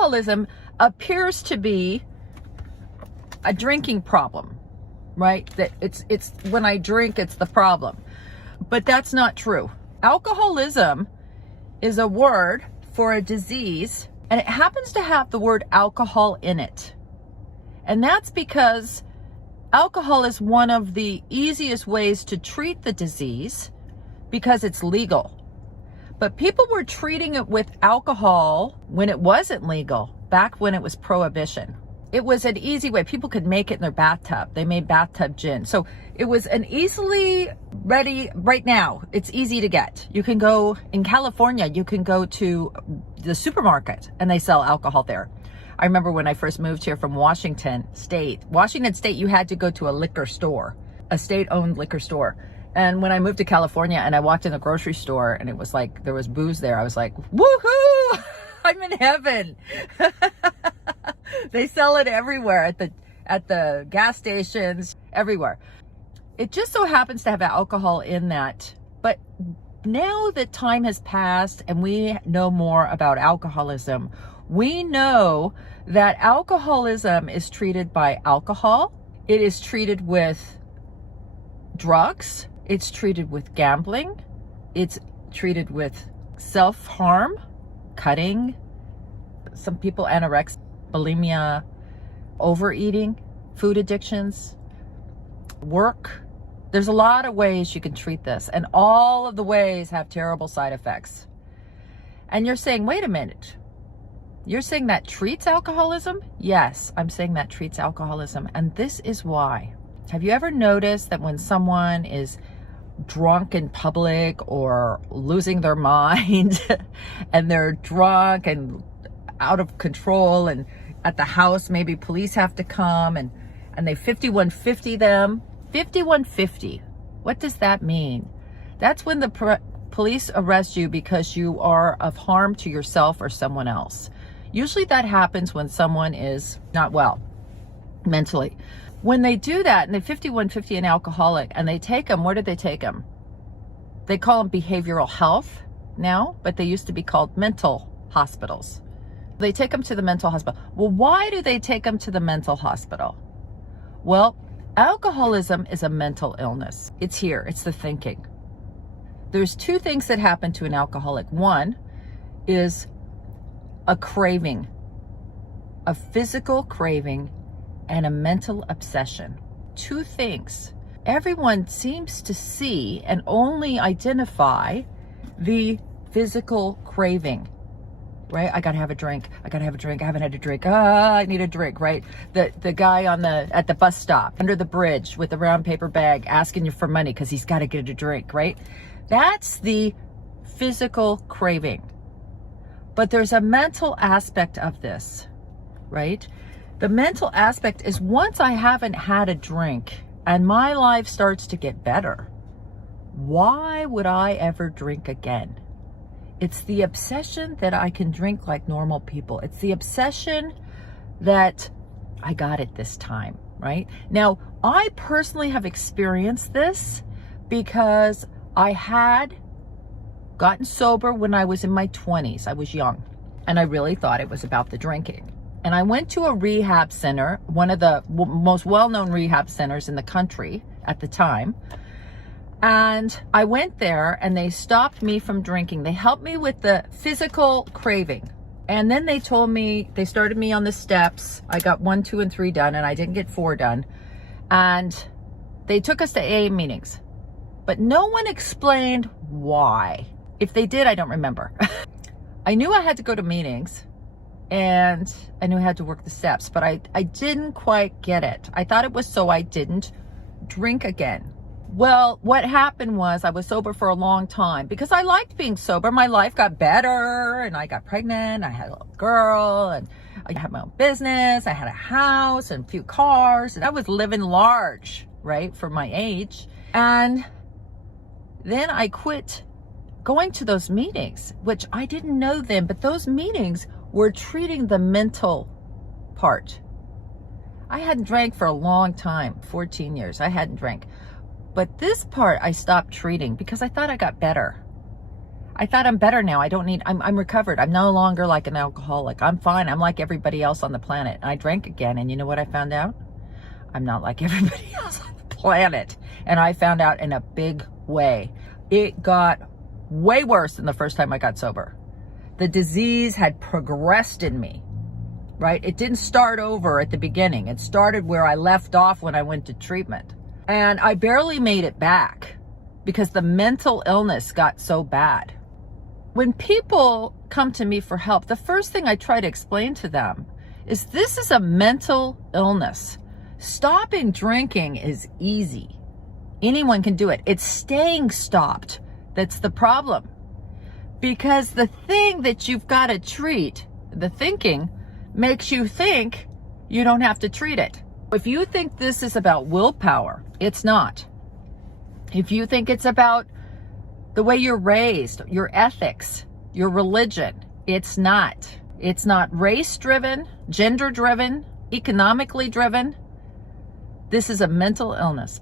alcoholism appears to be a drinking problem, right? That it's when I drink, it's the problem. But that's not true. Alcoholism is a word for a disease, and it happens to have the word alcohol in it. And that's because alcohol is one of the easiest ways to treat the disease because it's legal. But people were treating it with alcohol when it wasn't legal, back when it was prohibition. It was an easy way. People could make it in their bathtub. They made bathtub gin. So it was an easily ready, right now, it's easy to get. You can go, in California, you can go to the supermarket and they sell alcohol there. I remember when I first moved here from Washington State, you had to go to a liquor store, a state-owned liquor store. And when I moved to California and I walked in the grocery store and it was like, there was booze there, I was like, woohoo, I'm in heaven. They sell it everywhere, at the gas stations, everywhere. It just so happens to have alcohol in that. But now that time has passed and we know more about alcoholism, we know that alcoholism is treated by alcohol. It is treated with drugs. It's treated with gambling. It's treated with self-harm, cutting. Some people anorexia, bulimia, overeating, food addictions, work. There's a lot of ways you can treat this, and all of the ways have terrible side effects. And you're saying, wait a minute, you're saying that treats alcoholism? Yes, I'm saying that treats alcoholism, and this is why. Have you ever noticed that when someone is drunk in public or losing their mind and they're drunk and out of control, and at the house maybe police have to come and they 5150 them? 5150, what does that mean? That's when the police arrest you because you are of harm to yourself or someone else. Usually that happens when someone is not well mentally. When they do that and they 5150 an alcoholic and they take them, where did they take them? They call them behavioral health now, but they used to be called mental hospitals. They take them to the mental hospital. Well, why do they take them to the mental hospital? Well, alcoholism is a mental illness. It's here, it's the thinking. There's two things that happen to an alcoholic. One is a craving, a physical craving, and a mental obsession. Two things. Everyone seems to see and only identify the physical craving, right? I gotta have a drink. I gotta have a drink. I haven't had a drink. I need a drink, right? The guy at the bus stop under the bridge with the brown paper bag asking you for money because he's got to get a drink, right? That's the physical craving. But there's a mental aspect of this, right? The mental aspect is once I haven't had a drink and my life starts to get better, why would I ever drink again? It's the obsession that I can drink like normal people. It's the obsession that I got it this time, right? Now, I personally have experienced this because I had gotten sober when I was in my 20s. I was young, and I really thought it was about the drinking. And I went to a rehab center, one of the most well-known rehab centers in the country at the time. And I went there and they stopped me from drinking. They helped me with the physical craving. And then they told me, they started me on the steps. I got 1, 2, and 3 done, and I didn't get 4 done. And they took us to AA meetings, but no one explained why. If they did, I don't remember. I knew I had to go to meetings and I knew I had to work the steps, but I didn't quite get it. I thought it was so I didn't drink again. Well, what happened was I was sober for a long time because I liked being sober. My life got better and I got pregnant. I had a little girl and I had my own business. I had a house and a few cars, and I was living large, right, for my age. And then I quit going to those meetings, which I didn't know then, but those meetings were treating the mental part. I hadn't drank for a long time, 14 years. I hadn't drank. But this part I stopped treating because I thought I got better. I thought I'm better now. I'm recovered. I'm no longer like an alcoholic. I'm fine. I'm like everybody else on the planet. And I drank again. And you know what I found out? I'm not like everybody else on the planet. And I found out in a big way. It got way worse than the first time I got sober. The disease had progressed in me, right? It didn't start over at the beginning. It started where I left off when I went to treatment. And I barely made it back because the mental illness got so bad. When people come to me for help, the first thing I try to explain to them is this is a mental illness. Stopping drinking is easy. Anyone can do it. It's staying stopped that's the problem. Because the thing that you've got to treat, the thinking, makes you think you don't have to treat it. If you think this is about willpower, it's not. If you think it's about the way you're raised, your ethics, your religion, it's not. It's not race-driven, gender-driven, economically driven. This is a mental illness.